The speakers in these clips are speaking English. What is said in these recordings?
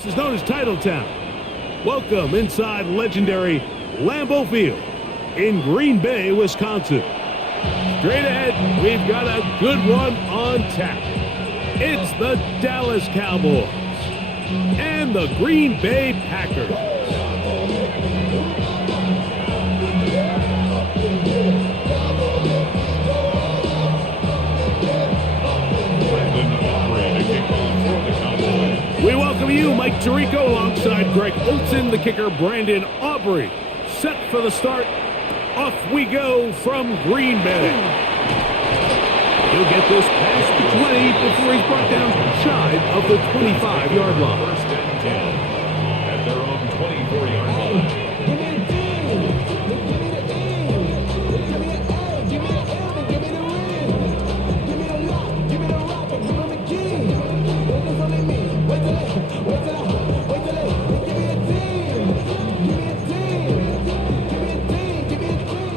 This is known as Titletown. Welcome inside legendary Lambeau Field in Green Bay, Wisconsin. Straight ahead, we've got a good one on tap. It's the Dallas Cowboys and the Green Bay Packers. We welcome you, Mike Tirico, alongside Greg Olson, the kicker, Brandon Aubrey. Set for the start. Off we go from Green Bay. He'll get this past the 20 before he's brought down shy of the 25-yard line. First and 10 at their own 24-yard line.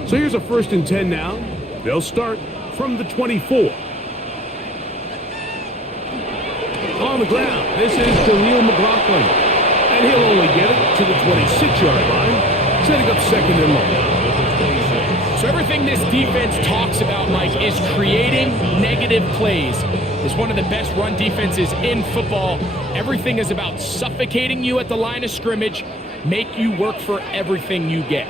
So here's a 1st and 10 now. They'll start from the 24. On the ground, this is Jaleel McLaughlin. And he'll only get it to the 26-yard line, setting up 2nd and long. So everything this defense talks about, Mike, is creating negative plays. It's one of the best run defenses in football. Everything is about suffocating you at the line of scrimmage, make you work for everything you get.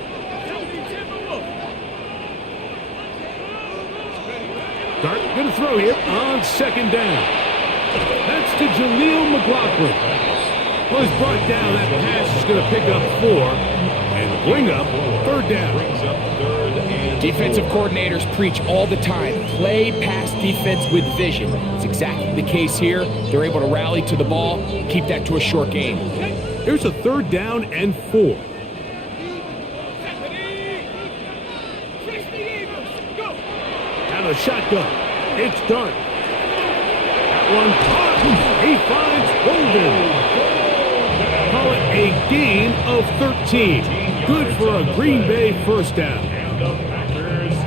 Dart going to throw here on 2nd down. That's to Jaleel McLaughlin. Well, he's brought down. That pass is going to pick up 4 and bring up 3rd down. Defensive coordinators preach all the time, play pass defense with vision. It's exactly the case here. They're able to rally to the ball, keep that to a short game. Here's a 3rd down and 4. Out of the shotgun, it's Dart. That one caught. He finds Golden. Call it a gain of 13. Good for a Green Bay 1st down.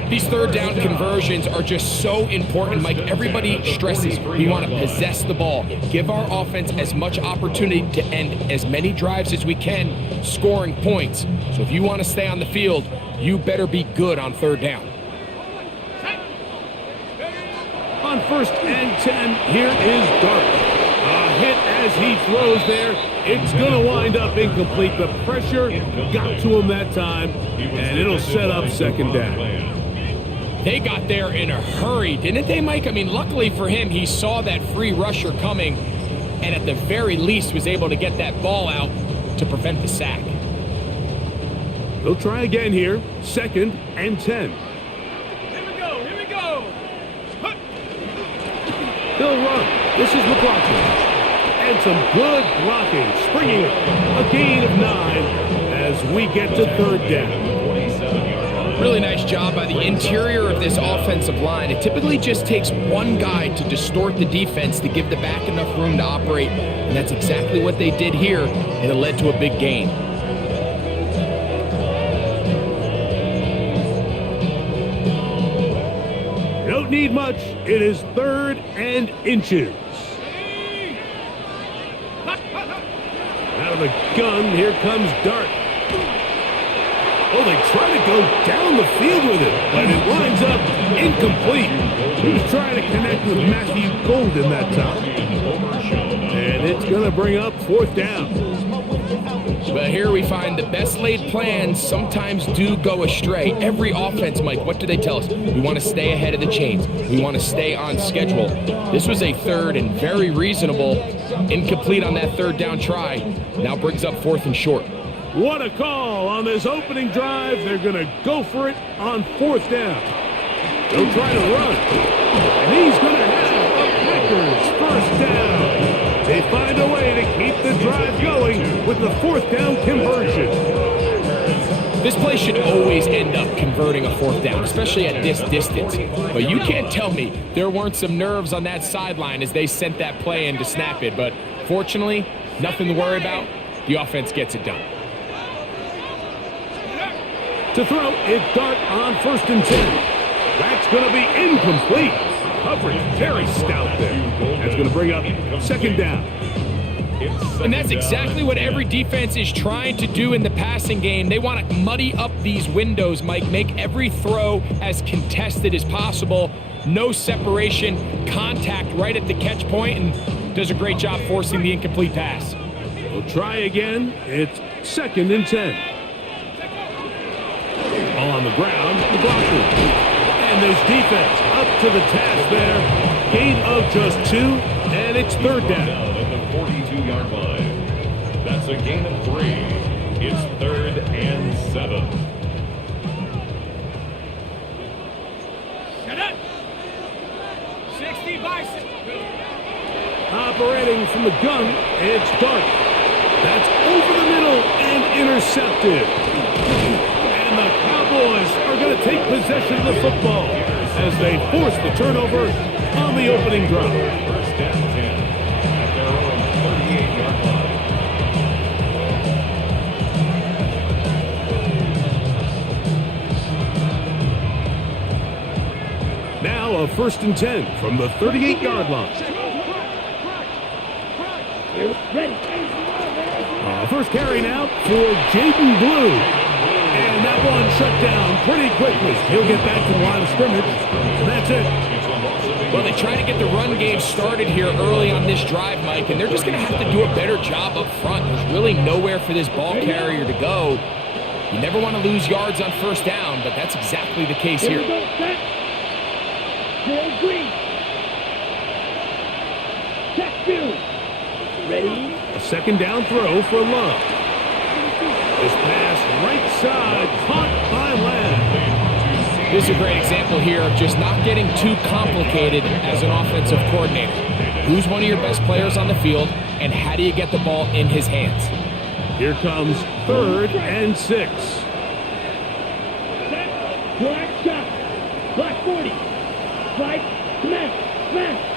These 3rd down conversions are just so important, Mike. Everybody stresses we want to possess the ball, give our offense as much opportunity to end as many drives as we can, scoring points. So if you want to stay on the field, you better be good on 3rd down. On 1st and 10, here is Dart. A hit as he throws there. It's going to wind up incomplete. The pressure got to him that time, and it'll set up 2nd down. They got there in a hurry, didn't they, Mike? I mean, luckily for him, he saw that free rusher coming, and at the very least was able to get that ball out to prevent the sack. They'll try again here. 2nd and 10. Here we go. They'll run. This is McLaughlin. And some good blocking. Springing up. A gain of 9 as we get to 3rd down. Really nice job by the interior of this offensive line. It typically just takes one guy to distort the defense to give the back enough room to operate, and that's exactly what they did here, and it led to a big gain. You don't need much. It is 3rd and inches. Out of the gun, here comes Dart. Oh, they try to go down the field with it, but it winds up incomplete. He was trying to connect with Matthew Golden that time. And it's going to bring up 4th down. But here we find the best laid plans sometimes do go astray. Every offense, Mike, what do they tell us? We want to stay ahead of the chains. We want to stay on schedule. This was a 3rd and very reasonable. Incomplete on that 3rd down try. Now brings up 4th and short. What a call on this opening drive. They're going to go for it on 4th down. They'll try to run. And he's going to have a Packers 1st down. They find a way to keep the drive going with the 4th down conversion. This play should always end up converting a 4th down, especially at this distance. But you can't tell me there weren't some nerves on that sideline as they sent that play in to snap it. But fortunately, nothing to worry about. The offense gets it done. To throw, it's Dart on 1st and 10. That's going to be incomplete. Coverage very stout there. That's going to bring up 2nd down. And that's exactly what every defense is trying to do in the passing game. They want to muddy up these windows, Mike, make every throw as contested as possible. No separation, contact right at the catch point, and does a great job forcing the incomplete pass. We'll try again. It's 2nd and 10. On the ground, the blocker. And there's defense up to the task there. Gain of just 2, and it's 3rd down. At the 42-yard line. That's a gain of 3. It's 3rd and 7. Shut up! 60 Bison. Operating from the gun, it's Dart. That's over the middle and intercepted. And the Cowboys are going to take possession of the football as they force the turnover on the opening drive. 1st and 10 at their own 38-yard line. Now a 1st and 10 from the 38-yard line. First carry now for Jaden Blue. And that one shut down pretty quickly. He'll get back to the line of scrimmage. And that's it. Well, they try to get the run game started here early on this drive, Mike, and they're just going to have to do a better job up front. There's really nowhere for this ball carrier to go. You never want to lose yards on 1st down, but that's exactly the case here. Ready? A 2nd down throw for Love. This pass right side, caught by Lamb. This is a great example here of just not getting too complicated as an offensive coordinator. Who's one of your best players on the field, and how do you get the ball in his hands? Here comes 3rd and 6. Black shot. Black 40. Right. Smash. Smash.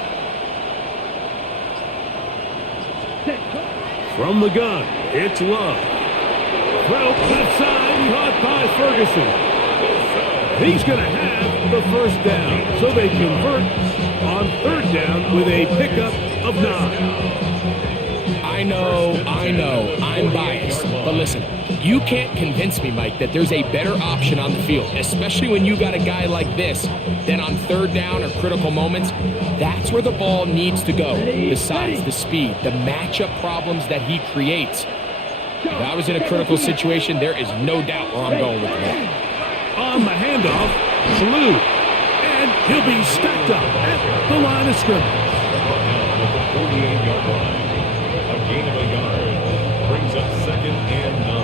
From the gun, it's Love. Throw left side, caught by Ferguson. He's going to have the 1st down, so they convert on 3rd down with a pickup of 9. I know, I'm biased, but listen, you can't convince me, Mike, that there's a better option on the field, especially when you got a guy like this, then on 3rd down or critical moments. That's where the ball needs to go. The size, the speed, the matchup problems that he creates. If I was in a critical situation, there is no doubt where I'm going with the ball. On the handoff, Blue. And he'll be stacked up at the line of scrimmage. At the 48-yard line. A gain of a yard brings up 2nd and 9.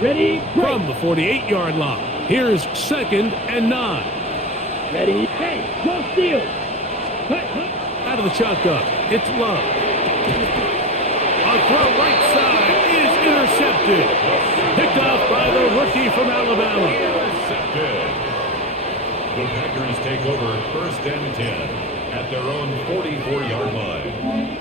Ready? From the 48-yard line, here's 2nd and 9. Ready? Hey, no steal. Out of the shotgun, it's Love. A throw right side is intercepted. Picked off by the rookie from Alabama. Intercepted. The Packers take over 1st and 10 at their own 44-yard line.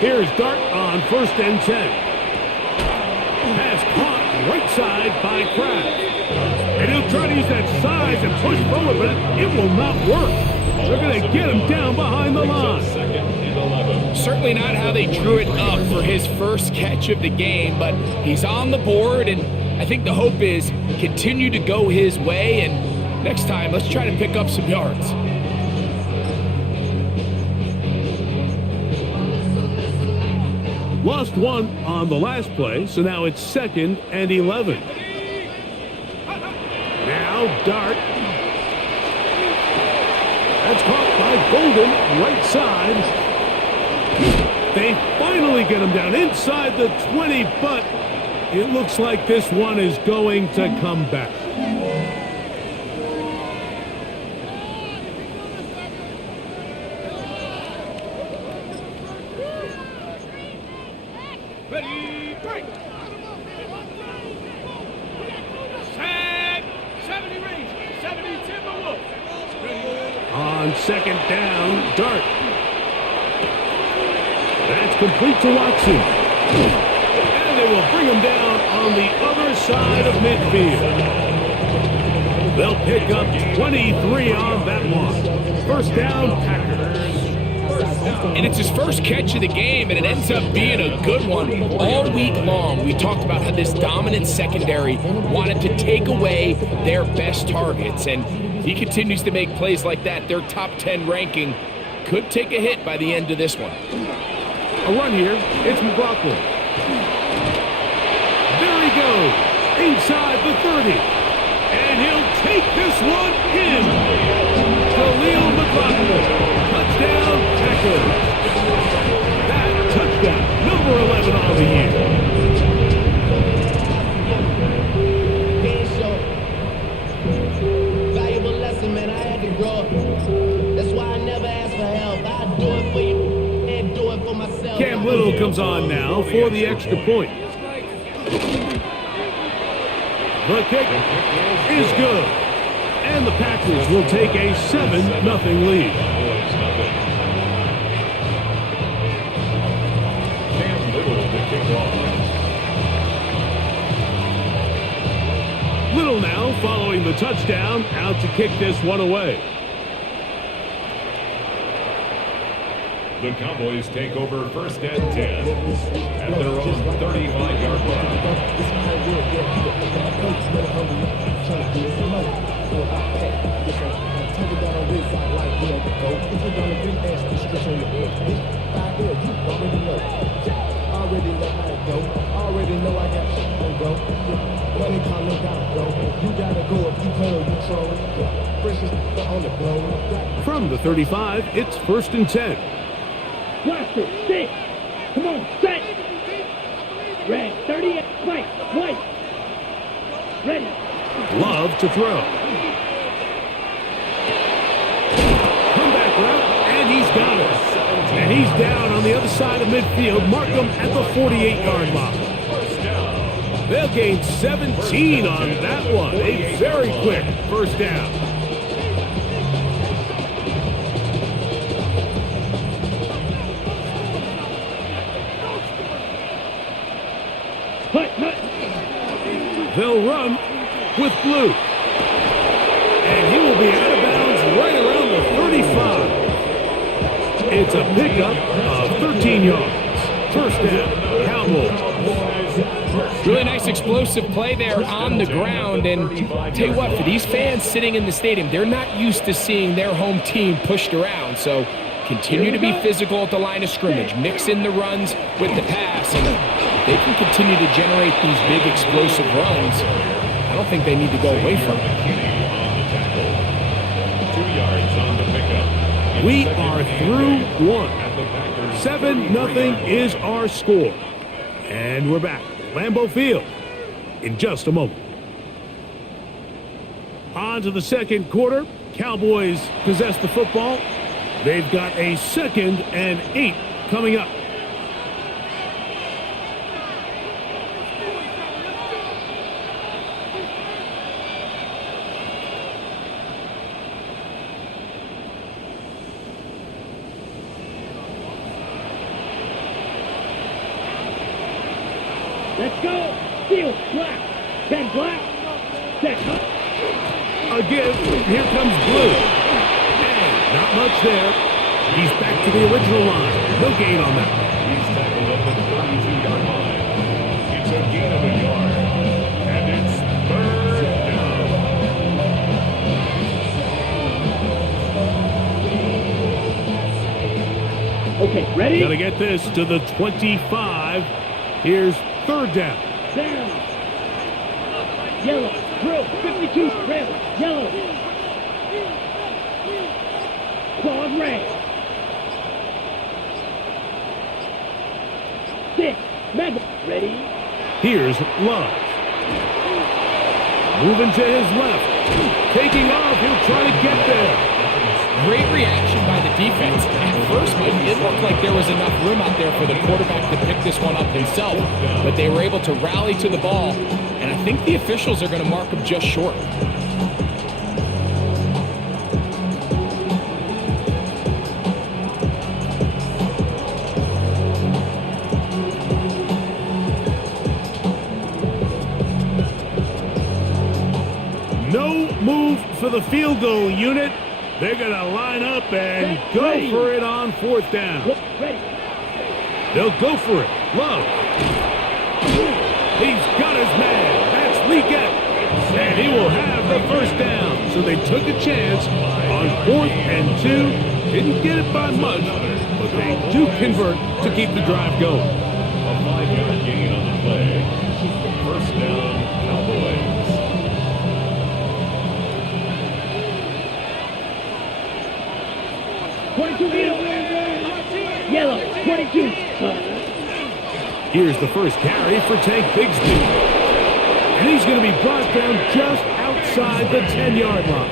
Here's Dart on 1st and 10. Pass caught right side by Kraft. And he'll try to use that size and push forward, but it will not work. They're going to get him down behind the line. 2nd and 11. Certainly not how they drew it up for his first catch of the game, but he's on the board, and I think the hope is continue to go his way, and next time, let's try to pick up some yards. Lost 1 on the last play, so now it's 2nd and 11. Now Dart. That's caught by Golden, right side. They finally get him down inside the 20, but It looks like this one is going to come back. Ready, break. Tag, 70 range, 70 Timberwolves. On second down, Dart. That's complete to Watson. And they will bring him down on the other side of midfield. They'll pick up 23 on that one. First down, Packers. And it's his first catch of the game, and it ends up being a good one. All week long, we talked about how this dominant secondary wanted to take away their best targets, and he continues to make plays like that. Their top 10 ranking could take a hit by the end of this one. A run here. It's McLaughlin. There he goes. Inside the 30. And he'll take this one in. Khalil McLaughlin. Touchdown, Packers. That touchdown, number 11 on the year. Valuable lesson, man. I had to grow up. That's why I never ask for help. I do it for you and do it for myself. Cam Little comes on now for the extra point. The kick is good. And the Packers will take a 7-0 lead. Cam Little to kick off. Little now following the touchdown, out to kick this one away. The Cowboys take over first and 10 at their own 35-yard line. Already know I got shit to go. Money coming, gotta go. You gotta go if you play or you troll. Precious on the blow. From the 35, it's first and 10. Blaster, stick. Come on, set. Red, 30, white, white. Ready. Love to throw. Comeback route, and he's got it. And he's down on the other side of midfield. Mark him at the 48-yard line. They'll gain 17 on that one. A very quick first down. Hut, hut. They'll run with Blue. And he will be out of bounds right around the 35. It's a pickup of 13 yards. First down, Cowboys. Really nice explosive play there on the ground. And tell you what, for these fans sitting in the stadium, they're not used to seeing their home team pushed around. So continue to be physical at the line of scrimmage. Mix in the runs with the pass. And if they can continue to generate these big explosive runs, I don't think they need to go away from it. 2 yards on the pickup. We are through one. 7-0 is our score. And we're back at Lambeau Field in just a moment. On to the second quarter. Cowboys possess the football. They've got a 2nd and 8 coming up. Let's go. Steal, black. Then black. Set, hut. Again, here comes Blue. And not much there. He's back to the original line. No gain on that. He's tackled at the 32-yard line. It's a gain of a yard. And it's third down. Okay, ready? Got to get this to the 25. Here's third down. Down. Yellow. Drill. 52. Red. Yellow. Claws red. 6. Mega. Ready? Here's Love. Moving to his left. Taking off. He'll try to get there. Great reaction by the defense. At first, Mike, it looked like there was enough room out there for the quarterback to pick this one up himself, but they were able to rally to the ball, and I think the officials are going to mark him just short. No move for the field goal unit. They're going to line up and go for it on 4th down. They'll go for it. Love. He's got his man. That's Leggett. And he will have the 1st down. So they took a chance on 4th and 2. Didn't get it by much, but they do convert to keep the drive going. A 5-yard gain on the play. 1st down, Cowboys. Yellow, 22. Here's the first carry for Tank Bigsby. And he's going to be brought down just outside the 10-yard line.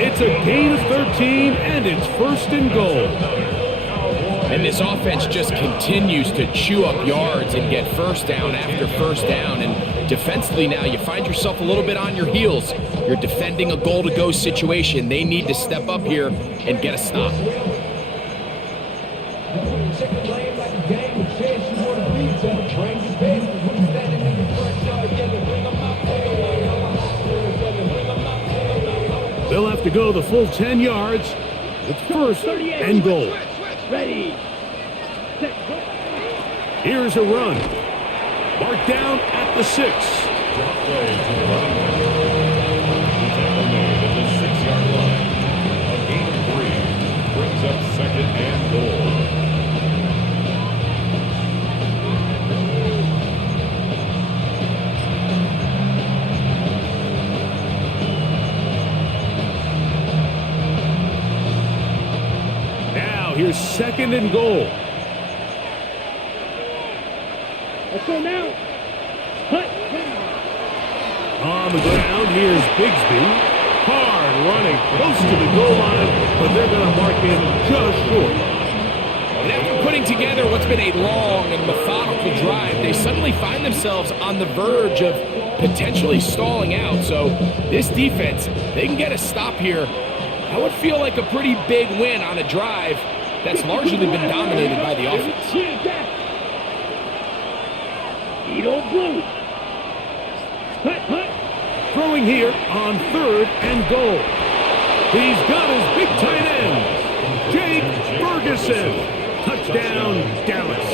It's a gain of 13, and it's 1st and goal. And this offense just continues to chew up yards and get 1st down after 1st down. And defensively now, you find yourself a little bit on your heels. You're defending a goal-to-go situation. They need to step up here and get a stop. They'll have to go the full 10 yards. It's 1st and goal. Ready. Here's a run. Marked down at the 6. Drop play to the running back. The tackle made at the 6-yard line. A gain of 3 brings up 2nd and goal. Now here's 2nd and goal. Let's go now. Hut. On the ground, here's Bigsby. Hard running close to the goal line, but they're going to mark him just short. And after putting together what's been a long and methodical drive, they suddenly find themselves on the verge of potentially stalling out. So this defense, they can get a stop here. That would feel like a pretty big win on a drive that's largely been dominated by the offense. Eat old blue. Hut, hut. Throwing here on 3rd and goal. He's got his big tight end, Jake Ferguson. Touchdown, Dallas.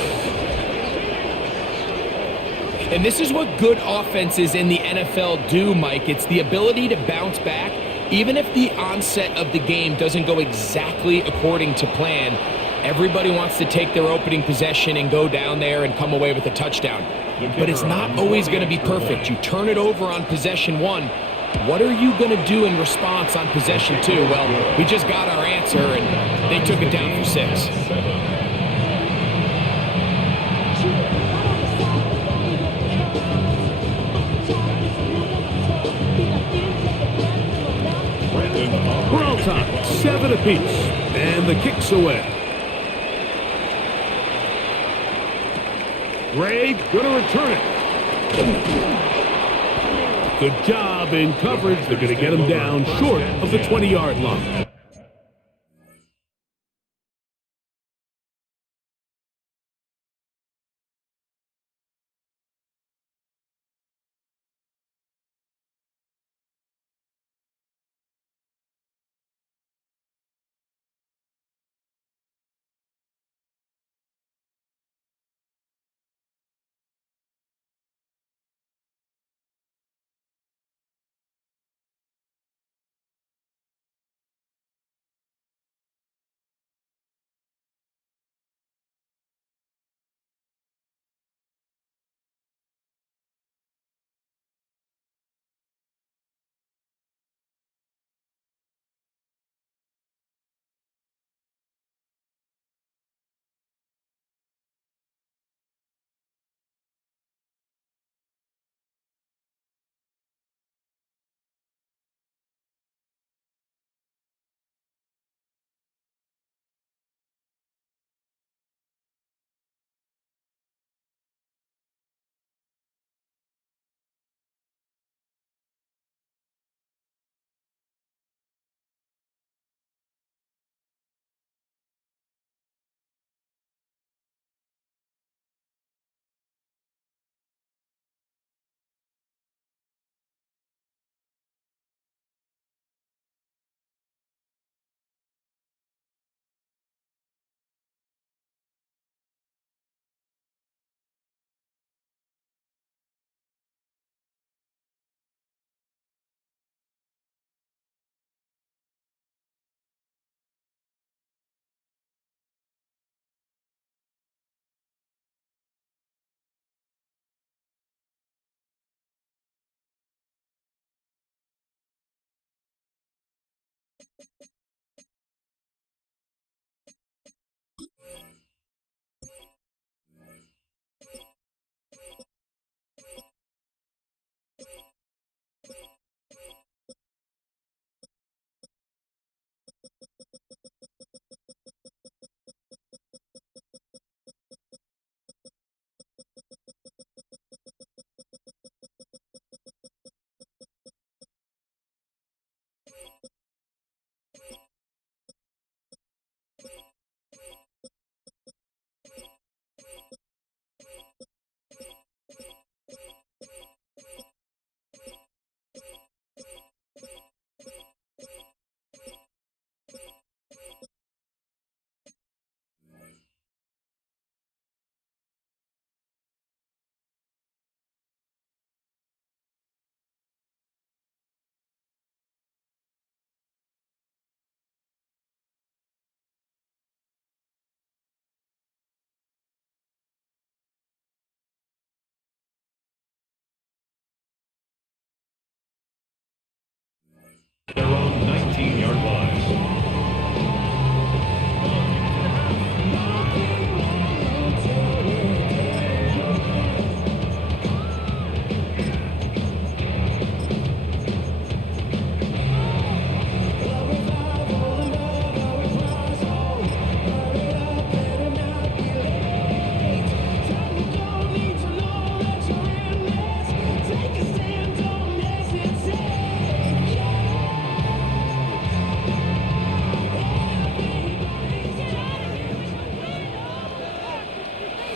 And this is what good offenses in the NFL do, Mike. It's the ability to bounce back. Even if the onset of the game doesn't go exactly according to plan, everybody wants to take their opening possession and go down there and come away with a touchdown. But it's not always going to be perfect. You turn it over on possession 1. What are you going to do in response on possession 2? Well, we just got our answer, and they took it down for 6. We're all tied, 7 apiece, and the kick's away. Gray gonna return it. Good job in coverage. They're gonna get him down short of the 20-yard line. Their own 19-yard line.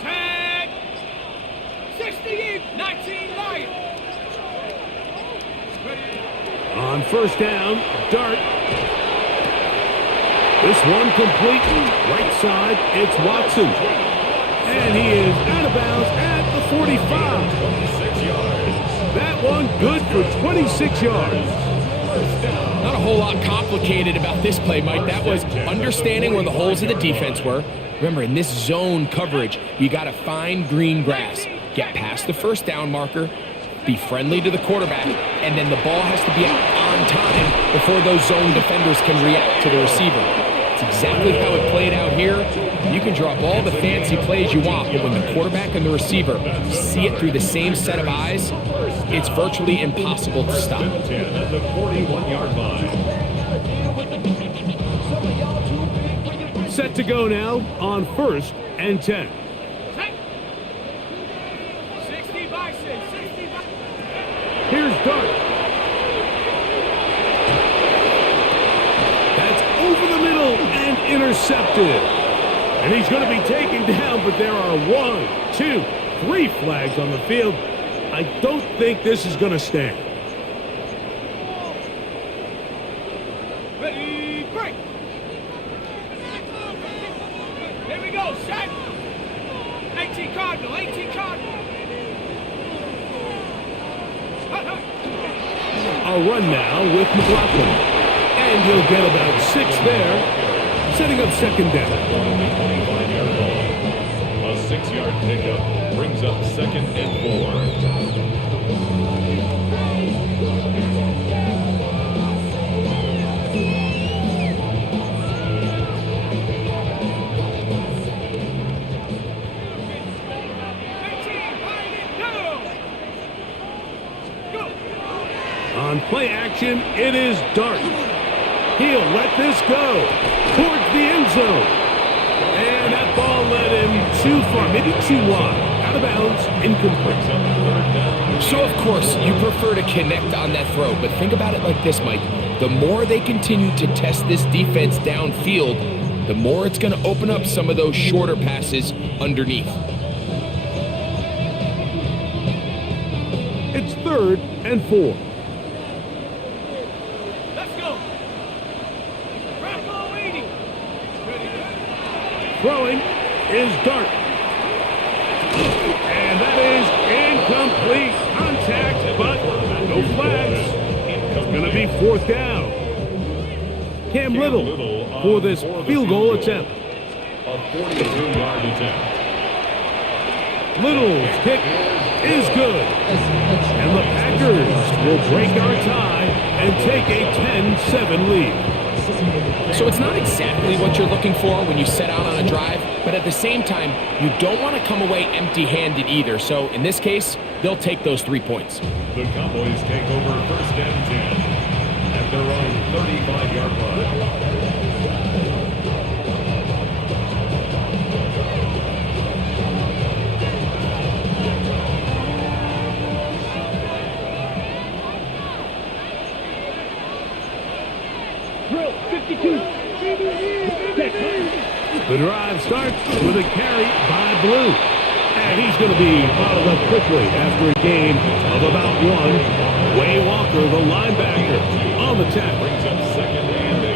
Tag. 68, 19 Lions. On first down, Dart. This one complete. Right side, it's Watson. And he is out of bounds at the 45. 26 yards. That one good for 26 yards. Not a whole lot complicated about this play, Mike. That was understanding where the holes of the defense were. Remember, in this zone coverage, you got to find green grass. Get past the first down marker, be friendly to the quarterback, and then the ball has to be out on time before those zone defenders can react to the receiver. It's exactly how it played out here. You can draw up all the fancy plays you want, but when the quarterback and the receiver see it through the same set of eyes, it's virtually impossible to stop. 10 at the 41-yard line. Set to go now on first and 10. 60 Bison, 60 Bison. Here's Dart. That's over the middle and intercepted. And he's going to be taken down, but there are 1, 2, 3 flags on the field. I don't think this is going to stand. Ready, break. Here we go, set. 18 Cardinal, 18 Cardinal. A run now with McLaughlin. And he'll get about 6 there, setting up second down. 25-yard ball. A 6-yard pickup brings up second and 4. On play action, it is Dart. He'll let this go towards the end zone. And that ball led him too far, maybe too wide. Out of bounds, incomplete. So, of course, you prefer to connect on that throw, but think about it like this, Mike. The more they continue to test this defense downfield, the more it's going to open up some of those shorter passes underneath. It's third and 4. Let's go. Bravo 80. Throwing is Dart. And that is incomplete. Contact, but no flags. It's going to be fourth down. Cam Little for this field goal attempt. A 42-yard attempt. Little's kick is good. And the Packers will break our tie and take a 10-7 lead. So it's not exactly what you're looking for when you set out on a drive, but at the same time, you don't want to come away empty-handed either. So in this case, they'll take those 3 points. The Cowboys take over first and 10 at their own 35-yard line. Drill 52. The drive starts with a carry by Blue. And he's going to be bottled up quickly after a gain of about 1. Way Walker, the linebacker, on the tackle. Brings up second and 8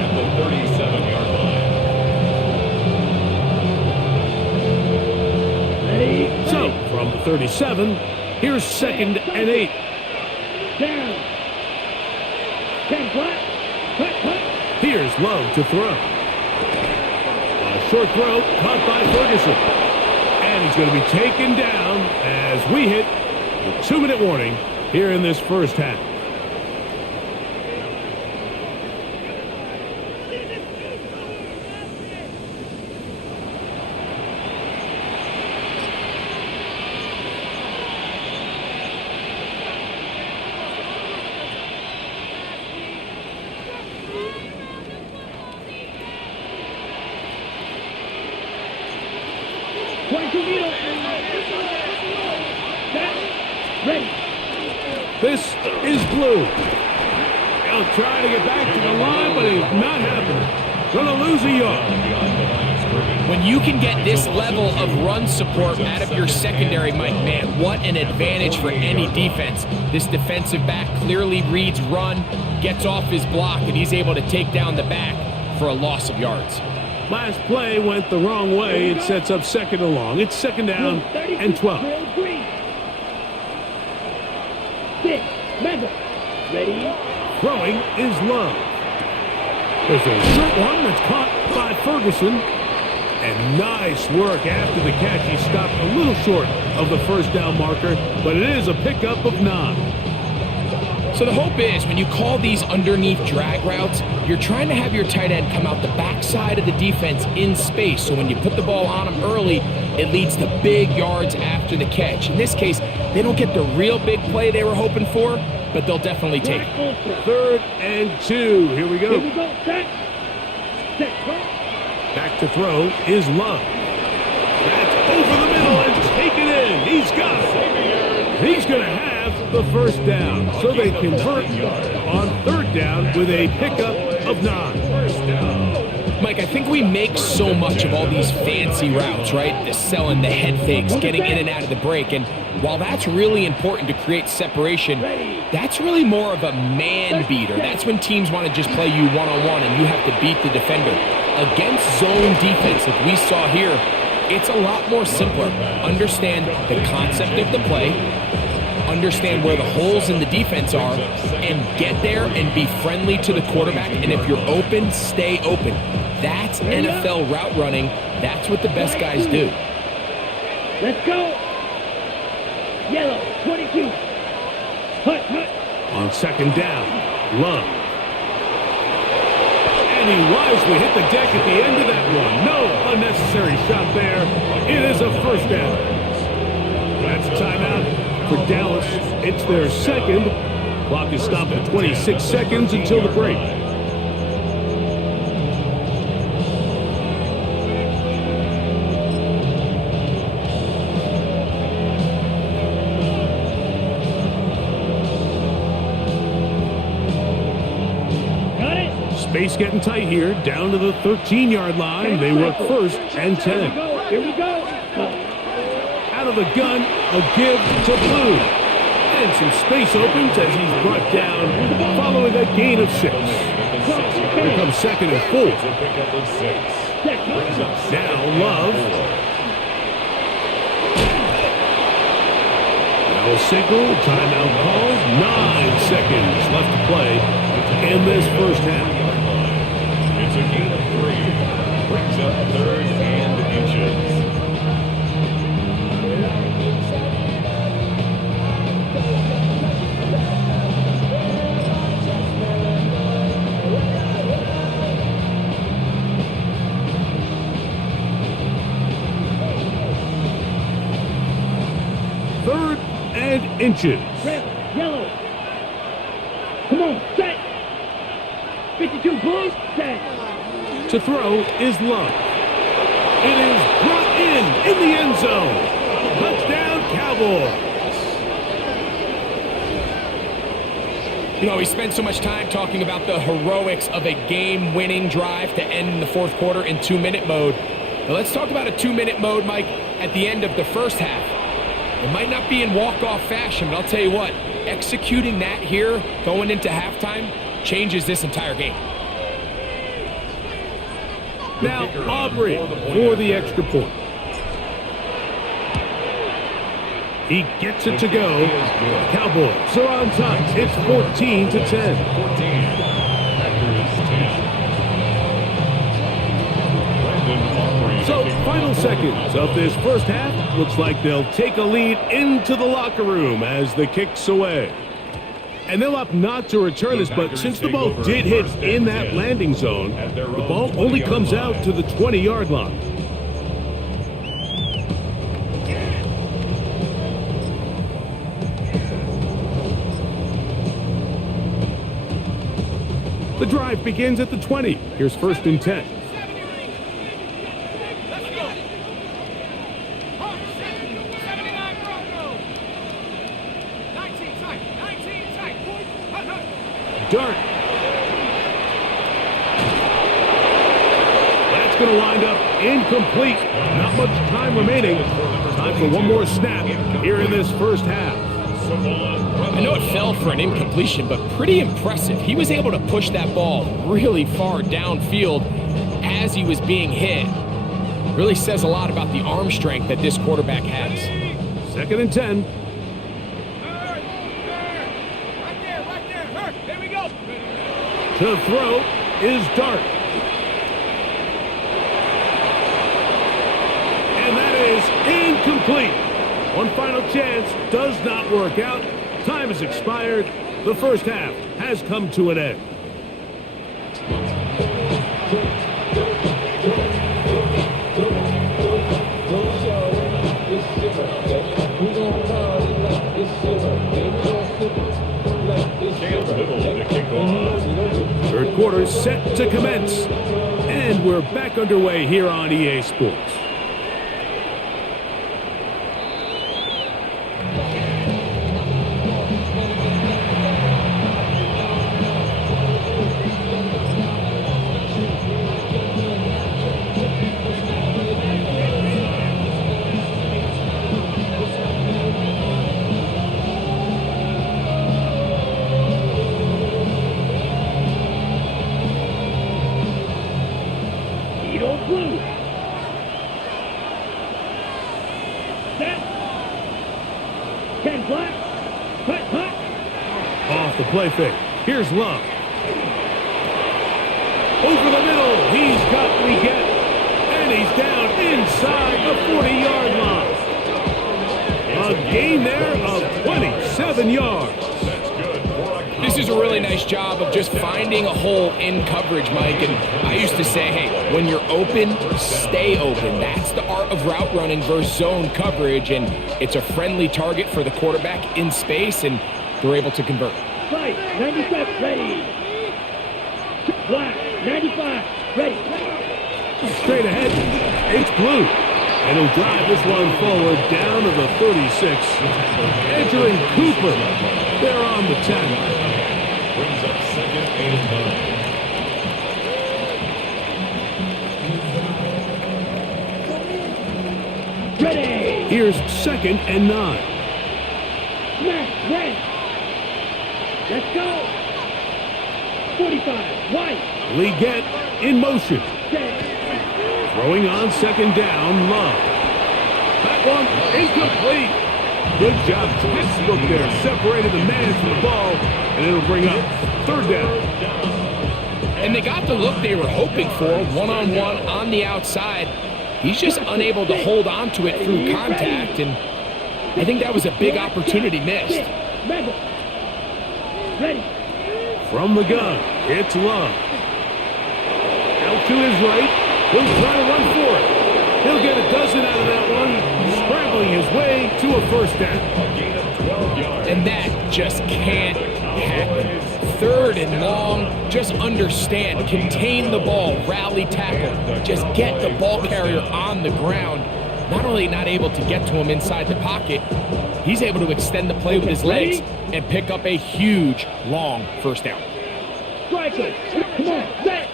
at the 37-yard line. So, from the 37, here's second and 8. Down. 10 flat. Cut. Here's Love to throw. A short throw caught by Ferguson. And he's going to be taken down as we hit the 2-minute warning here in this first half. Ready. This is blue. He'll try to get back to the line, but it's not happening. Gonna lose a yard. When you can get this level of run support out of your secondary, Mike, man, what an advantage for any defense. This defensive back clearly reads run, gets off his block, and he's able to take down the back for a loss of yards. Last play went the wrong way. It sets up second and long. It's second down and 12. Six. Mega. Ready. Throwing is Love. There's a short one that's caught by Ferguson. And nice work after the catch. He stopped a little short of the first down marker, but it is a pickup of 9. So the hope is when you call these underneath drag routes, you're trying to have your tight end come out the backside of the defense in space. So when you put the ball on him early, it leads to big yards after the catch. In this case, they don't get the real big play they were hoping for, but they'll definitely take it. 3rd and 2. Here we go. Here we go. Set. Set. Go. Back to throw is Love. That's over the middle and taken in. He's got it. He's going to have the first down. So they convert on 3rd down with a pickup of 9. Mike, I think we make so much of all these fancy routes, right? The selling, the head fakes, getting in and out of the break. And while that's really important to create separation, that's really more of a man beater. That's when teams want to just play you one-on-one and you have to beat the defender. Against zone defense, like we saw here, it's a lot more simpler. Understand the concept of the play, understand where the holes in the defense are, and get there and be friendly to the quarterback. And if you're open, stay open. That's NFL route running. That's what the best guys do. Let's go. Yellow, 22. Hut, hut. On 2nd down, Love. And he wisely hit the deck at the end of that one. No unnecessary shot there. It is a first down. That's a timeout for Dallas. It's their 2nd. Clock is stopped at 26 seconds until the break. Space getting tight here, down to the 13-yard line. They work 1st and 10. Here we go. Out of the gun, a give to Blue. And some space opens as he's brought down following a gain of 6. Here comes 2nd and 4. Now Love. No signal, timeout called. 9 seconds left to play in this first half. It's a gain of 3. Brings up 3rd and inches. Third and inches. Red, yellow. Come on, set. 52 blue, set. To throw is Love. It is brought in the end zone. Touchdown, Cowboys. You know, we spent so much time talking about the heroics of a game-winning drive to end in the 4th quarter in 2-minute mode. But let's talk about a 2-minute mode, Mike, at the end of the first half. It might not be in walk-off fashion, but I'll tell you what, executing that here, going into halftime, changes this entire game. Now Aubrey for the extra point. He gets it to go. Cowboys are on top. It's 14-10. So, final seconds of this first half. Looks like they'll take a lead into the locker room as the kick's away. And they'll opt not to return this, but since the ball did hit in that landing zone, the ball only comes out to the 20-yard line. The drive begins at the 20. Here's 1st and 10. dart. That's going to wind up incomplete. Not much time remaining. Time for one more snap here in this first half. I know it fell for an incompletion, but pretty impressive. He was able to push that ball really far downfield as he was being hit. Really says a lot about the arm strength that this quarterback has. 2nd and 10. Right there. Hurt. There we go. To throw is Dart. And that is incomplete. One final chance does not work out. Time has expired. The first half has come to an end. Third quarter set to commence. And we're back underway here on EA Sports. Blue. Set. 10 black. Cut. Off the play fake. Here's Love. Over the middle. He's got Leggett. And he's down inside the 40-yard line. A gain there of 27 yards. This is a really nice job of just finding a hole in coverage, Mike. And I used to say, hey, when you're open, stay open. That's the art of route running versus zone coverage. And it's a friendly target for the quarterback in space, and they're able to convert. Right, 97, ready. Black, 95, ready. Straight ahead, it's Blue. And he'll drive this one forward down to the 36. Entering Cooper. They're on the 10. Brings up 2nd and 9. Ready. Here's 2nd and 9. Smash, red. Let's go. 45, white. Leggett in motion. Set. Throwing on 2nd down, Love. That one incomplete. Good job, textbook there. Separated the man from the ball, and it'll bring up 3rd down. And they got the look they were hoping for, one-on-one on the outside. He's just unable to hold on to it through contact, and I think that was a big opportunity missed. Ready. From the gun, it's Love. Out to his right. He'll try to run for it. He'll get a dozen out of that one, scrambling his way to a 1st down. And that just can't happen. 3rd and long, just understand, contain the ball, rally tackle, just get the ball carrier on the ground. Not only not able to get to him inside the pocket, he's able to extend the play with his legs and pick up a huge, long 1st down. Striker, come on, set.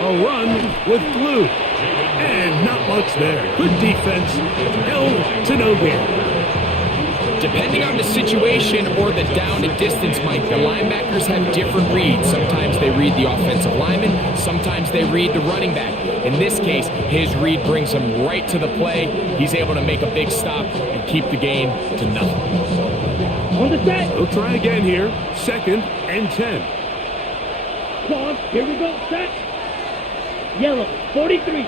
A run with Blue. And not much there. Good defense. Held to no gain. Depending on the situation or the down and distance, Mike, the linebackers have different reads. Sometimes they read the offensive lineman. Sometimes they read the running back. In this case, his read brings him right to the play. He's able to make a big stop and keep the game to nothing. On the set. He'll try again here. 2nd and 10. Pause. Here we go. Set. Yellow. 43.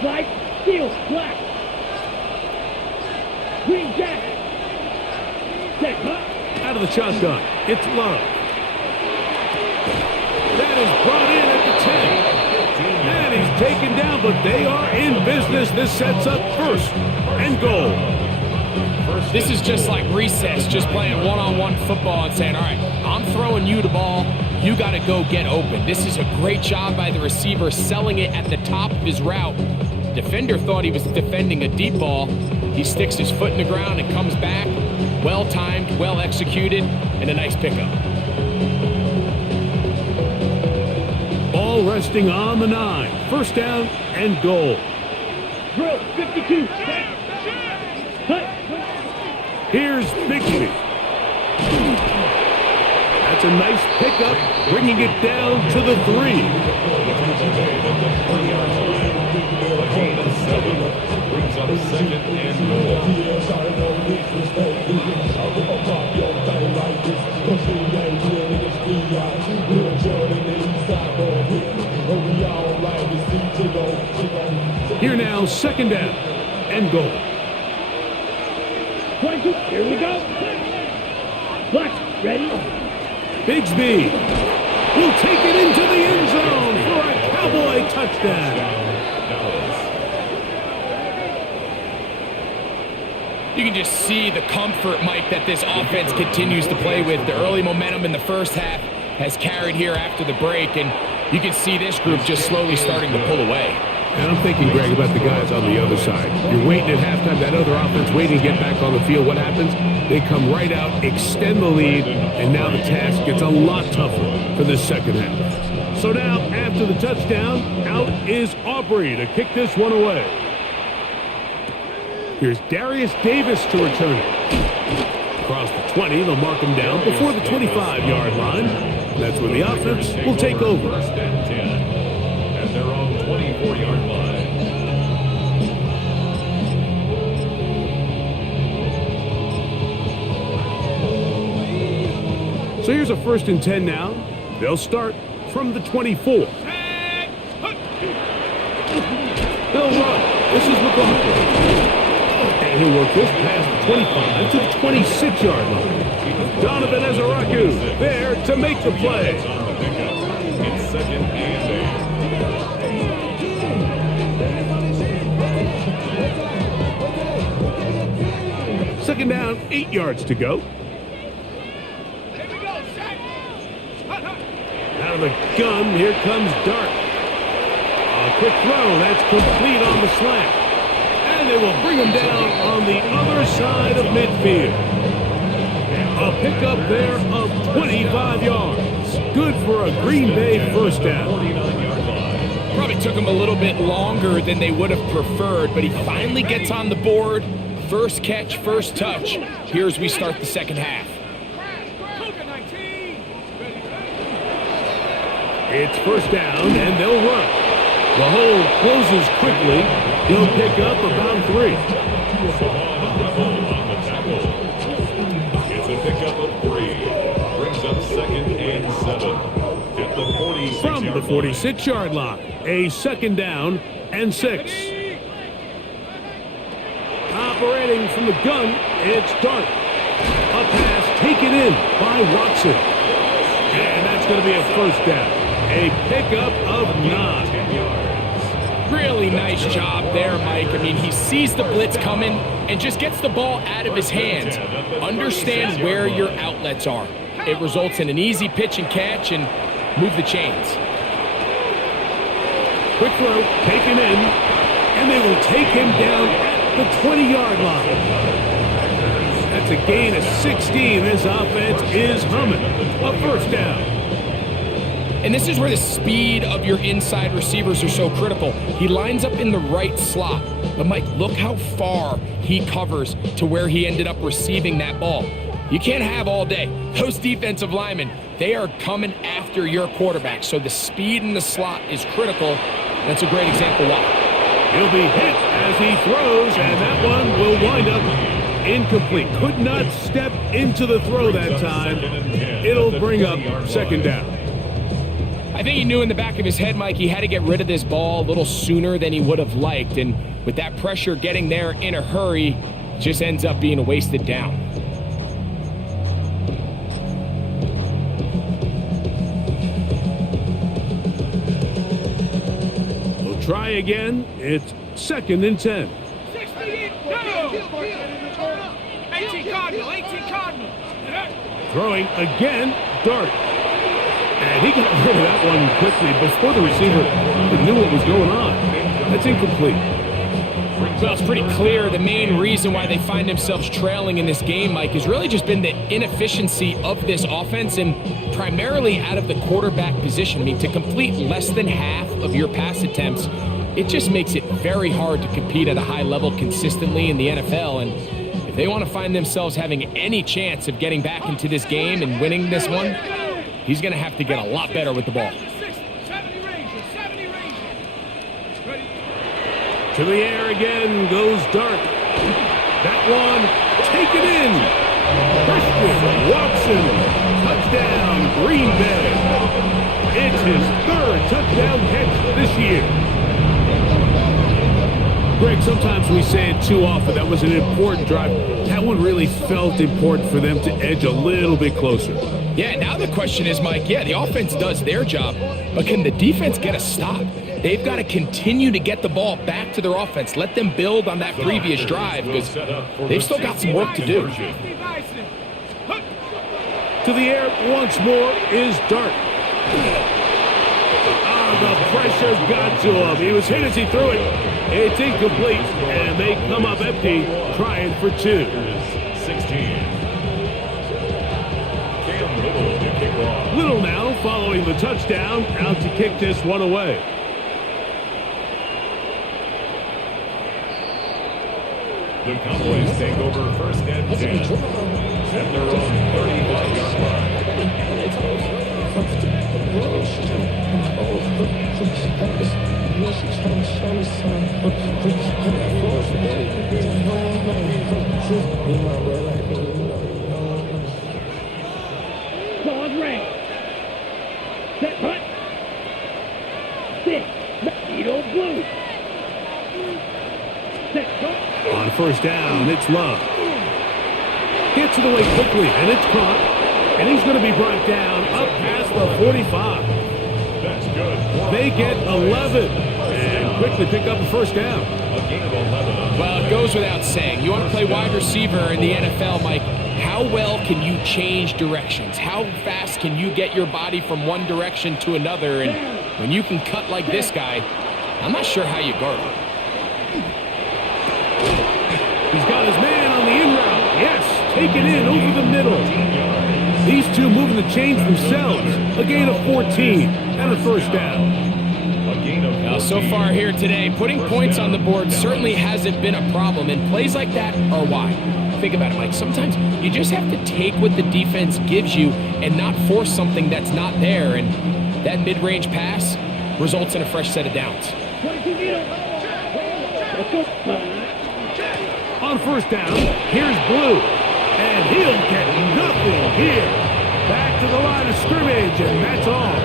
Slide. Steel. Black. Green jack. Set. Huh? Out of the shotgun. It's Love. That is brought in at the 10. And he's taken down, but they are in business. This sets up 1st and goal. This is just like recess, just playing one-on-one football and saying, all right, I'm throwing you the ball. You got to go get open. This is a great job by the receiver selling it at the top of his route. Defender thought he was defending a deep ball. He sticks his foot in the ground and comes back. Well-timed, well-executed, and a nice pickup. Ball resting on the 9. First down and goal. Drill 52. Hut. Here's Bixby. That's a nice pickup, bringing it down to the 3. A gain of 7 brings up second and goal. Here now, second down and goal. 22. Here we go. Flex. Ready? Bigsby will take it into the end zone for a Cowboy touchdown. You can just see the comfort, Mike, that this offense continues to play with. The early momentum in the first half has carried here after the break, and you can see this group just slowly starting to pull away. And I'm thinking, Greg, about the guys on the other side. You're waiting at halftime, that other offense waiting to get back on the field. What happens? They come right out, extend the lead, and now the task gets a lot tougher for this second half. So now, after the touchdown, out is Aubrey to kick this one away. Here's Darius Davis to return it. Across the 20, they'll mark him down before the 25-yard line. That's where the offense will take over. First and 10 at their own 24-yard line. So here's a first and 10 now. They'll start from the 24. They'll run. This is McLaughlin. And he'll work this past the 25 to the 26-yard line. Donovan Ezaraku there to make the play. On the pickup. It's second and 8. Second down, 8 yards to go. Out of the gun, here comes Dart. A quick throw, that's complete on the slant. And they will bring him down on the other side of midfield. A pickup there of 25 yards. Good for a Green Bay first down. 49-yard line. Probably took him a little bit longer than they would have preferred, but he finally gets on the board. First catch, first touch. Here as we start the second half. It's first down, and they'll run. The hole closes quickly. He'll pick up about 3. On the tackle. It's a pickup of 3. Brings up second and 7 at the 46-yard From the 46-yard line, a second down and 6. Operating from the gun, it's Dart. A pass taken in by Watson. And that's going to be a first down. A pickup of 9. Really nice job there, Mike. I mean, he sees the blitz coming and just gets the ball out of his hands. Understand where your outlets are. It results in an easy pitch and catch and move the chains. Quick throw, taken in, and they will take him down at the 20-yard line. That's a gain of 16. This offense is humming. A first down. And this is where the speed of your inside receivers are so critical. He lines up in the right slot. But, Mike, look how far he covers to where he ended up receiving that ball. You can't have all day. Those defensive linemen, they are coming after your quarterback. So the speed in the slot is critical. That's a great example why. He'll be hit as he throws, and that one will wind up incomplete. Could not step into the throw that time. It'll bring up second down. I think he knew in the back of his head, Mike, he had to get rid of this ball a little sooner than he would have liked. And with that pressure getting there in a hurry, just ends up being a wasted down. We'll try again. It's second and 10. 18 Cardinal, 18 Cardinal. Throwing again, Dart. And he got rid of that one quickly before the receiver knew what was going on. That's incomplete. Well, it's pretty clear the main reason why they find themselves trailing in this game, Mike, has really just been the inefficiency of this offense and primarily out of the quarterback position. I mean, to complete less than half of your pass attempts, it just makes it very hard to compete at a high level consistently in the NFL. And if they want to find themselves having any chance of getting back into this game and winning this one, he's going to have to get a lot better with the ball. 70 Ranger, 70 Ranger. Ready? To the air again goes Dart. That one taken in. Christian Watson. Touchdown, Green Bay. It's his third touchdown catch this year. Greg, sometimes we say it too often. That was an important drive. That one really felt important for them to edge a little bit closer. Yeah, now the question is, Mike, yeah, the offense does their job, but can the defense get a stop? They've got to continue to get the ball back to their offense. Let them build on that previous drive because they've still got some work to do. To the air once more is Dart. The pressure got to him. He was hit as he threw it. It's incomplete, and they come up empty, trying for two. 16. Cam Little to kick off. Little now following the touchdown, out to kick this one away. The Cowboys take over first and 10 at their own 35-yard line. Ball red. Set hut. Six. Needle blue. Set hut. On first down, it's Love. Gets it away quickly, and it's caught. And he's going to be brought down up past the 45. That's good. They get 11 and quickly pick up the first down. A gain of 11. Well, it goes without saying. You want to play wide receiver in the NFL, Mike. How well can you change directions? How fast can you get your body from one direction to another? And when you can cut like this guy, I'm not sure how you guard him. He's got his man on the in route. Yes, taken in over the middle. These two moving the chains themselves. A gain of 14 and a first down. Now, so far here today, putting points on the board certainly hasn't been a problem, and plays like that are why. Think about it, Mike. Sometimes you just have to take what the defense gives you and not force something that's not there, and that mid-range pass results in a fresh set of downs. On first down, here's Blue, and he'll get nothing here. Back to the line of scrimmage, and that's all.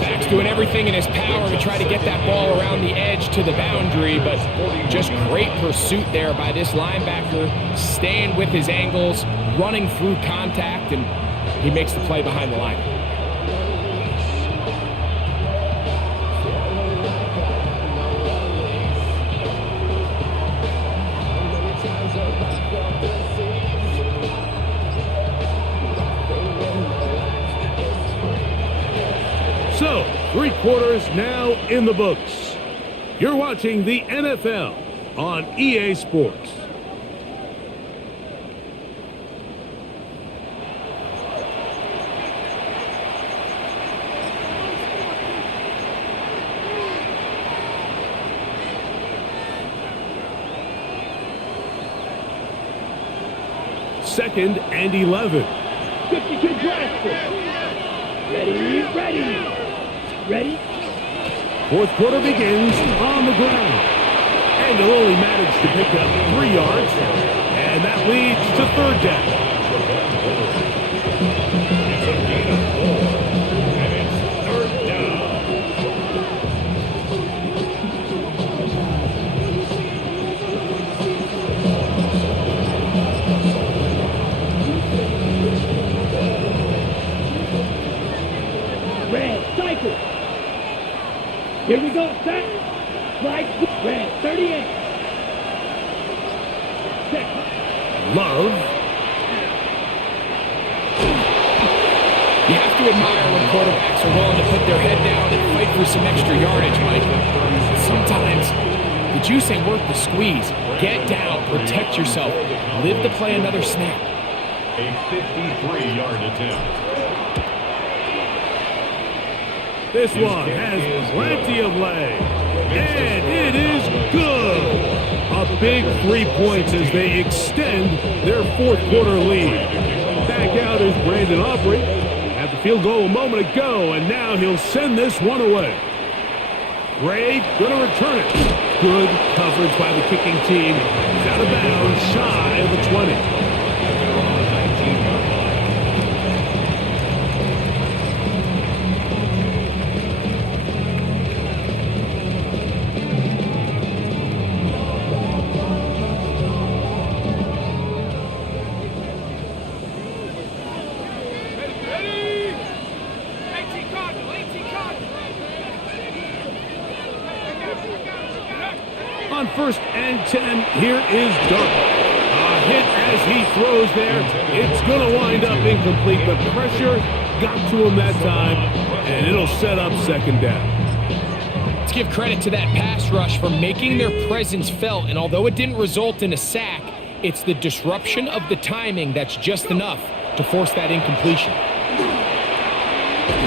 Max doing everything in his power to try to get that ball around the edge to the boundary, but just great pursuit there by this linebacker, staying with his angles, running through contact, and he makes the play behind the line. So, 3 quarters now in the books. You're watching the NFL on EA Sports. Second and 11. 52 Glasgow. Ready. Ready? Fourth quarter begins on the ground. And they'll only manage to pick up 3 yards. And that leads to third down. It's a gain of 4. And it's third down. Red, cycle. Here we go, set. Slide, red, 38. Set. Love. You have to admire when quarterbacks are willing to put their head down and fight for some extra yardage, Mike. Sometimes The juice ain't worth the squeeze. Get down, protect yourself, live to play another snap. A 53-yard attempt. This one has plenty of leg. And it is good. A big 3 points as they extend their fourth quarter lead. Back out is Brandon Aubrey. Had the field goal a moment ago, and now he'll send this one away. Gray gonna return it. Good coverage by the kicking team. He's out of bounds, shy of the 20. They're on the 19-yard line. Ready? 18 Cardinal, 18 Cardinal. On 1st and 10, here is Dark. A hit as he throws there. It's going to wind up incomplete. The pressure got to him that time, and it'll set up second down. Let's give credit to that pass rush for making their presence felt, and although it didn't result in a sack, it's the disruption of the timing that's just enough to force that incompletion.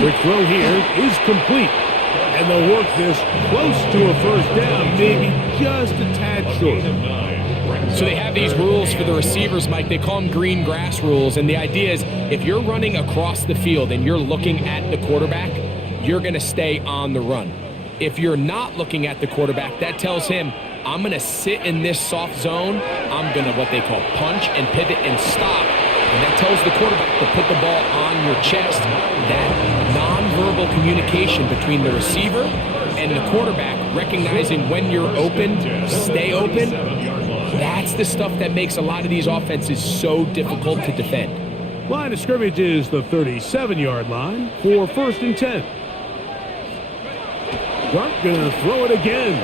Quick throw here is complete. And they'll work this close to a first down, maybe just a tad short. So they have these rules for the receivers, Mike. They call them green grass rules. And the idea is if you're running across the field and you're looking at the quarterback, you're going to stay on the run. If you're not looking at the quarterback, that tells him, I'm going to sit in this soft zone. I'm going to what they call punch and pivot and stop. And that tells the quarterback to put the ball on your chest. That nonverbal communication between the receiver and the quarterback, recognizing when you're open, stay open, that's the stuff that makes a lot of these offenses so difficult to defend. Line of scrimmage is the 37-yard line for 1st and 10. Dark gonna throw it again.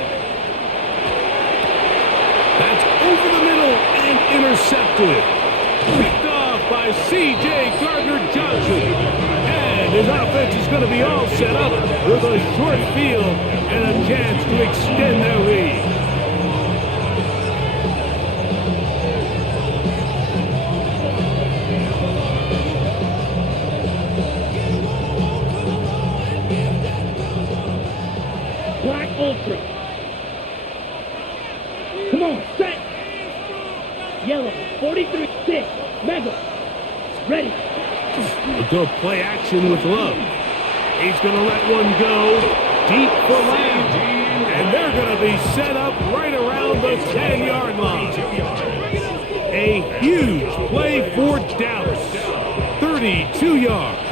That's over the middle and intercepted. Picked off by C.J. Gardner-Johnson. And his offense is going to be all set up with a short field and a chance to extend their lead. Black Ultra. Come on, set. Yellow, 43-6, Mega. Ready. A good play action with Love. He's going to let one go deep for Lamb. And they're going to be set up right around the 10-yard line. A huge play for Dallas. 32 yards.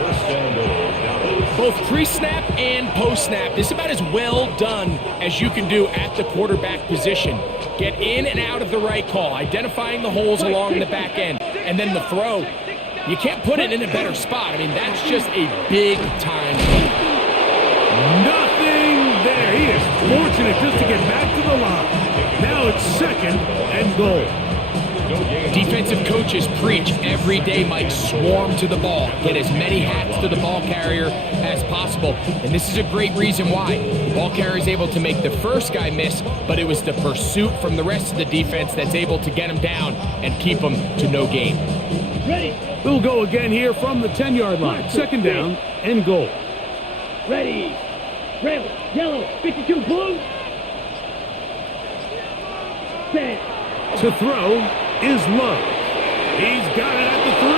Both pre-snap and post-snap, this is about as well done as you can do at the quarterback position. Get in and out of the right call, identifying the holes along the back end, and then the throw. You can't put it in a better spot. I mean, that's just a big-time play. Nothing there. He is fortunate just to get back to the line. Now it's 2nd and goal. Defensive coaches preach every day, Mike, swarm to the ball. Get as many hats to the ball carrier as possible. And this is a great reason why. The ball carrier is able to make the first guy miss, but it was the pursuit from the rest of the defense that's able to get him down and keep him to no gain. Ready. We'll go again here from the 10-yard line. 2nd down and goal. Ready. Red, yellow, 52 blue. Set. To throw is Love. He's got it at the 3.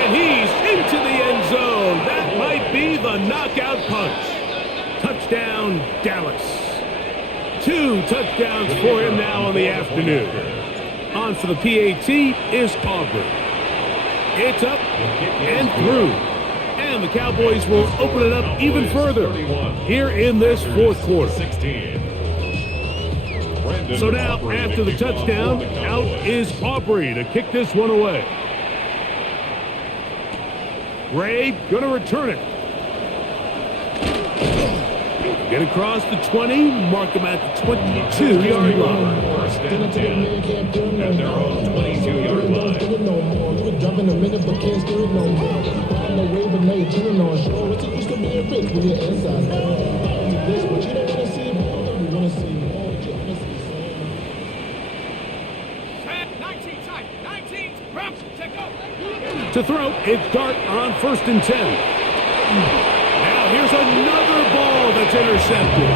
And he's into the end zone. That might be the knockout punch. Touchdown, Dallas. 2 touchdowns for him now in the afternoon. On for the PAT is Aubrey. It's up and through. And the Cowboys will open it up even further here in this fourth quarter. So now, after the touchdown, out is Aubrey to kick this one away. Ray gonna return it. Get across the 20, mark him at the 22-yard line. 1st and 10 at their own 22-yard line. Drop in a minute, but can't do it no more. On the way, but now you're turning on show. What's it used to be a fake when you're inside? This, but you don't want to see more. You want to see more. 19 tight. 19. Prop. Check go. To throw, it's Dart on 1st and 10. Now here's another ball that's intercepted.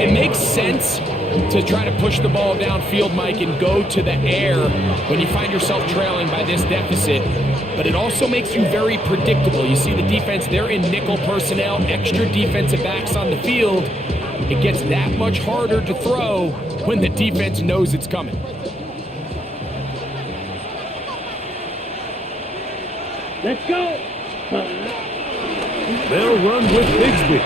It makes sense to try to push the ball downfield, Mike, and go to the air when you find yourself trailing by this deficit. But it also makes you very predictable. You see the defense, they're in nickel personnel, extra defensive backs on the field. It gets that much harder to throw when the defense knows it's coming. Let's go. They'll run with Bigsby.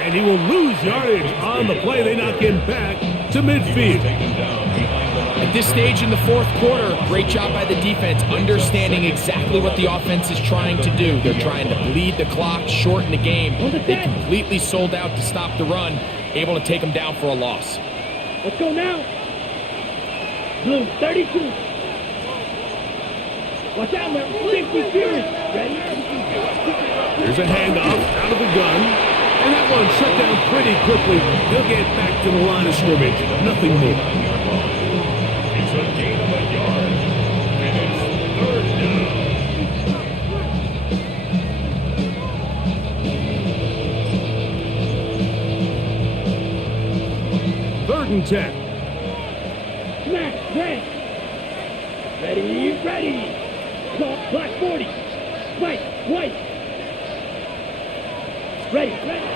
And he will lose yardage on the play. They knock him back to midfield. At this stage in the 4th quarter, great job by the defense, understanding exactly what the offense is trying to do. They're trying to bleed the clock, shorten the game. They completely sold out to stop the run, able to take them down for a loss. Let's go now. Blue, 32. Watch out now. 50 Fury. Ready? Here's a handoff out of the gun. And that one shut down pretty quickly. He'll get back to the line of scrimmage. Nothing more. It's a gain of a yard. And it's 3rd down. 3rd and 10. Smack, red. Ready, ready. Black 40. White, white. Ready, ready.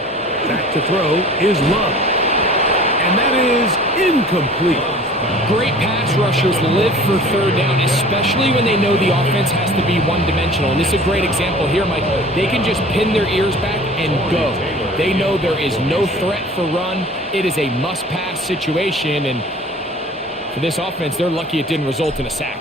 Back to throw is Love. And that is incomplete. Great pass rushers live for 3rd down, especially when they know the offense has to be one-dimensional. And this is a great example here, Mike. They can just pin their ears back and go. They know there is no threat for run. It is a must-pass situation, and for this offense, they're lucky it didn't result in a sack.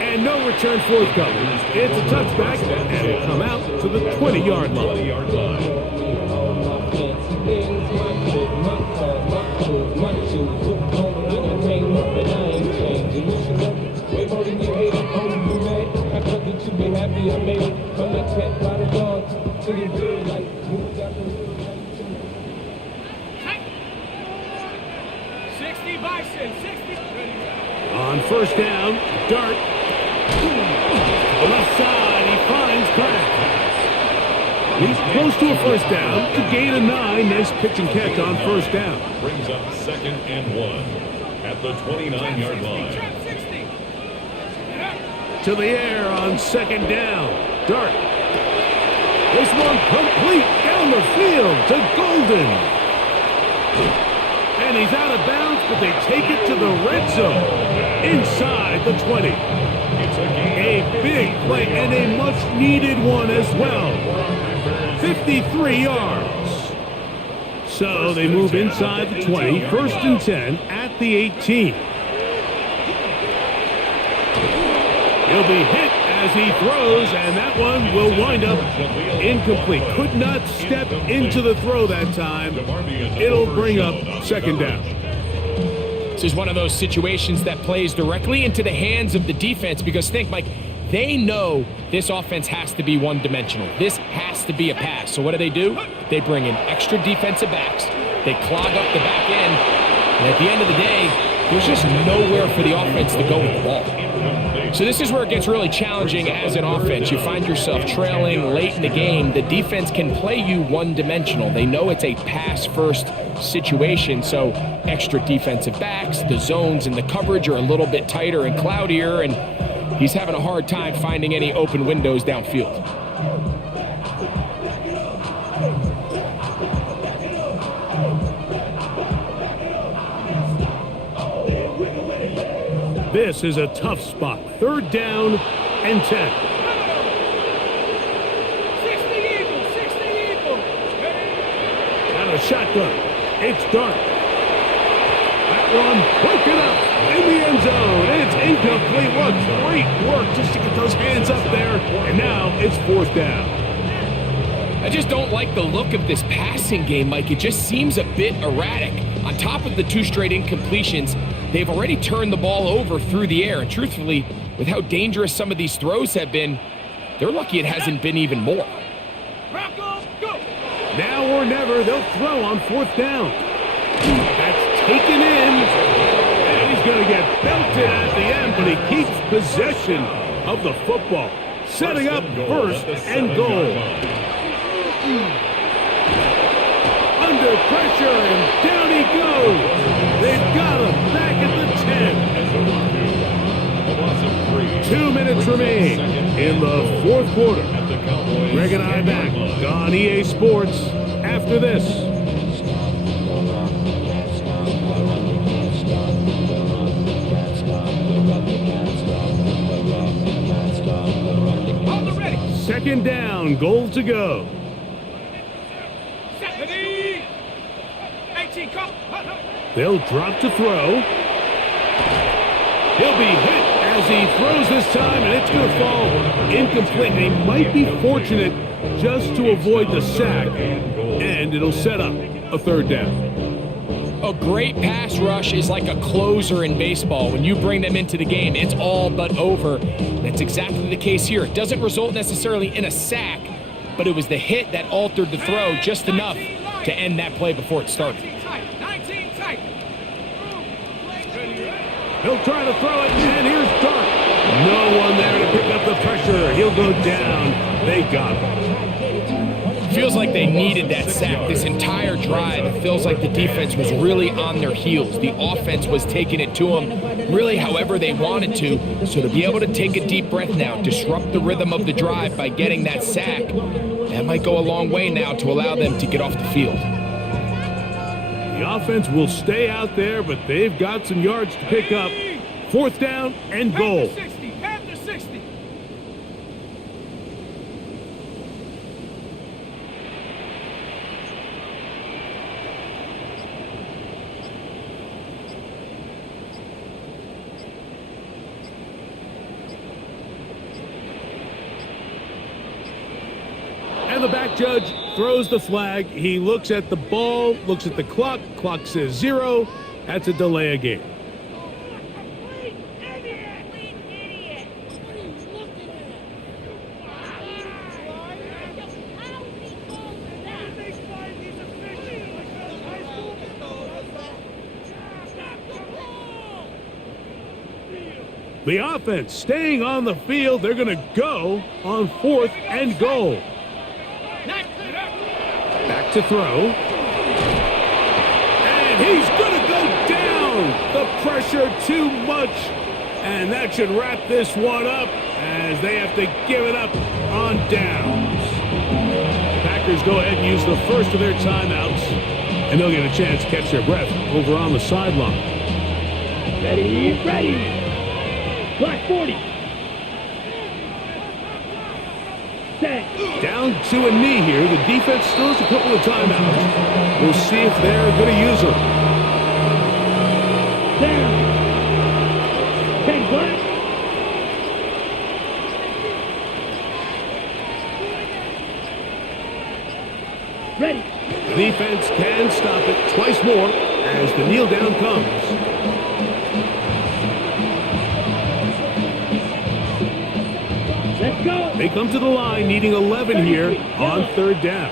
And no return forthcoming. It's a touchback, and it'll come out to the 20-yard line. 20-yard line. On 1st down, Dart. The left side, he finds Crack. He's close to a 1st down to gain a 9. Nice pitch and catch on 1st down. Brings up 2nd and 1 at the 29-yard line. To the air on 2nd down, Dart. This one complete down the field to Golden. And he's out of bounds, but they take it to the red zone inside the 20. A big play and a much-needed one as well. 53 yards. So they move inside the 20, 1st and 10 at the 18. He'll be hit as he throws, and that one will wind up incomplete. Could not step into the throw that time. It'll bring up 2nd down. This is one of those situations that plays directly into the hands of the defense because think, Mike, they know this offense has to be one-dimensional. This has to be a pass. So what do? They bring in extra defensive backs. They clog up the back end. And at the end of the day, there's just nowhere for the offense to go with the ball. So this is where it gets really challenging as an offense. You find yourself trailing late in the game. The defense can play you one-dimensional. They know it's a pass-first situation, so extra defensive backs, the zones and the coverage are a little bit tighter and cloudier, and he's having a hard time finding any open windows downfield. This is a tough spot. 3rd down and 10. 60 Eagles. Out of shotgun. It's Dart. That one broken up in the end zone. It's incomplete. What great work just to get those hands up there. And now it's 4th down. I just don't like the look of this passing game, Mike. It just seems a bit erratic. On top of the 2 straight incompletions, they've already turned the ball over through the air. And truthfully, with how dangerous some of these throws have been, They're lucky it hasn't been even more. Bronco, go! Now or never, they'll throw on 4th down. That's taken in. And he's going to get belted at the end, but he keeps possession of the football. Setting up 1st and goal. Under pressure, and down he goes. They've got him back at the 10. 2 minutes remain in the 4th quarter. Greg and I back on EA Sports after this. Second down, goal to go. They'll drop to throw. He'll be hit as he throws this time, and it's going to fall incomplete. And he might be fortunate just to avoid the sack, and it'll set up a 3rd down. A great pass rush is like a closer in baseball. When you bring them into the game, it's all but over. That's exactly the case here. It doesn't result necessarily in a sack, but it was the hit that altered the throw just enough to end that play before it started. 19 tight. He'll try to throw it, and here's Dart. No one there to pick up the pressure. He'll go down. They got him. Feels like they needed that sack this entire drive. It feels like the defense was really on their heels. The offense was taking it to them really however they wanted to. So to be able to take a deep breath now, disrupt the rhythm of the drive by getting that sack, that might go a long way now to allow them to get off the field. The offense will stay out there, but they've got some yards to pick up. 4th down and goal. Panther 60. And the back judge throws the flag. He looks at the ball, looks at the clock. Clock says 0. That's a delay of game. The offense staying on the field. They're going to go on 4th and goal. Back to throw. And he's going to go down. The pressure too much. And that should wrap this one up as they have to give it up on downs. The Packers go ahead and use the first of their timeouts. And they'll get a chance to catch their breath over on the sideline. Ready. Black 40. Set. Down to a knee here. The defense still has a couple of timeouts. We'll see if they're going to use them. Down. 10 black. Ready. The defense can stop it twice more as the kneel down comes. Let's go. They come to the line needing 11 here on 3rd down.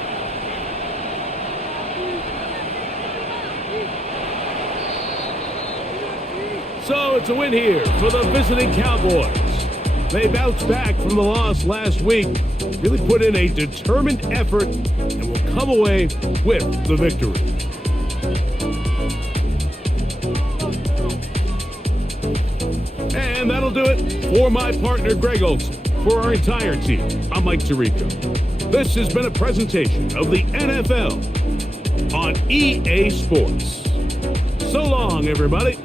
So it's a win here for the visiting Cowboys. They bounced back from the loss last week, really put in a determined effort, and will come away with the victory. And that'll do it for my partner, Greg Olson. For our entire team, I'm Mike Tirico. This has been a presentation of the NFL on EA Sports. So long, everybody.